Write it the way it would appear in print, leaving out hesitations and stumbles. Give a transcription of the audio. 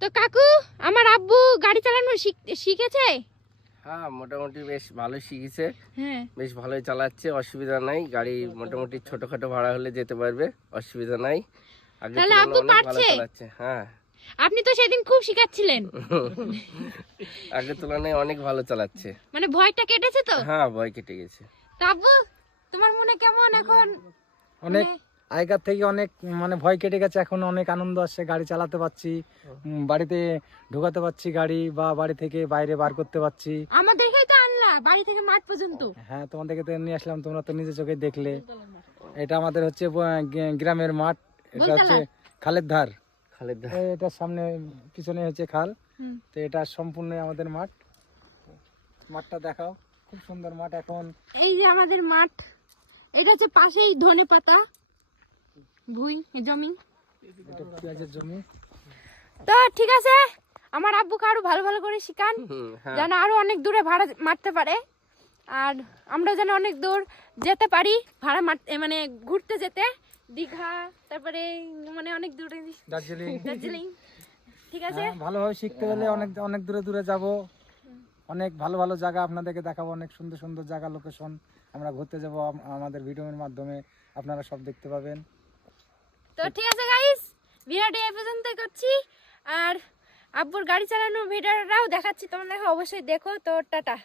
তো কাকু, আমার আব্বু গাড়ি চালানো শিখেছে? হ্যাঁ, মোটামুটি বেশ ভালো শিখেছে। হ্যাঁ, বেশ ভালোই চালাচ্ছে, অসুবিধা নাই। গাড়ি মোটামুটি ছোটখাটো ভাড়া হলে যেতে পারবে, অসুবিধা নাই। আগে তাহলে তুলনায় আব্বু অনেক ভালো পারছে? চালাচ্ছে। হ্যাঁ, আপনি তো সেদিন খুব শিখাচ্ছিলেন। আগের তুলনায় অনেক ভালো চালাচ্ছে। মানে ভয়টা কেটেছে তো? হ্যাঁ, ভয় কেটে গেছে। তো আব্বু, তোমার মনে কেমন এখন? অনেক মানে- আগেকার থেকে অনেক ভয় কেটে গেছে। এখন অনেক আনন্দ আসছে, গাড়ি চালাতে পারছি, বাড়িতে ঢোকাতে পারছি গাড়ি, বা বাড়ি থেকে বাইরে বার করতে পারছি। আমাদেরকেই তো আনলা বাড়ি থেকে মাঠ পর্যন্ত। হ্যাঁ, তোমাদেরকে তো নিয়ে আসলাম, তোমরা তো নিজে চোখে দেখলে। এটা আমাদের হচ্ছে গ্রামের মাঠ। এটা হচ্ছে খালের ধার। খালেদ দা, এটার সামনে পিছনে হচ্ছে খাল। হুম। তো এটা সম্পূর্ণ আমাদের মাঠ। মাঠটা দেখাও, খুব সুন্দর মাঠ। এখন এই যে আমাদের মাঠ, এটা হচ্ছে পাশেই ধনেপাতা ভুই জমি। এটা পেঁয়াজের জমি। তো ঠিক আছে, আমার আব্বুকে আরো ভালো ভালো করে শিখান, হ্যাঁ, যেন আরো অনেক দূরে ভাড়া মারতে পারে, আর আমরা যেন অনেক দূর যেতে পারি ভাড়া মারতে, মানে ঘুরতে যেতে, দীঘা, তারপরে মানে অনেক দূরে দার্জিলিং। দার্জিলিং। ঠিক আছে, হ্যাঁ, ভালোভাবে শিখতে হলে অনেক অনেক দূরে দূরে যাব। অনেক ভালো ভালো জায়গা আপনাদেরকে দেখাবো, অনেক সুন্দর সুন্দর জায়গা, লোকেশন আমরা ঘুরতে যাব। আমাদের ভিডিওর মাধ্যমে আপনারা সব দেখতে পাবেন। তো ঠিক আছে গাইস, ভিডিওটি এই পর্যন্তই করছি, আর আব্বুর গাড়ি চালানোর ভিডিওটাও দেখাচ্ছি, তোমরা অবশ্যই দেখো। তো টাটা।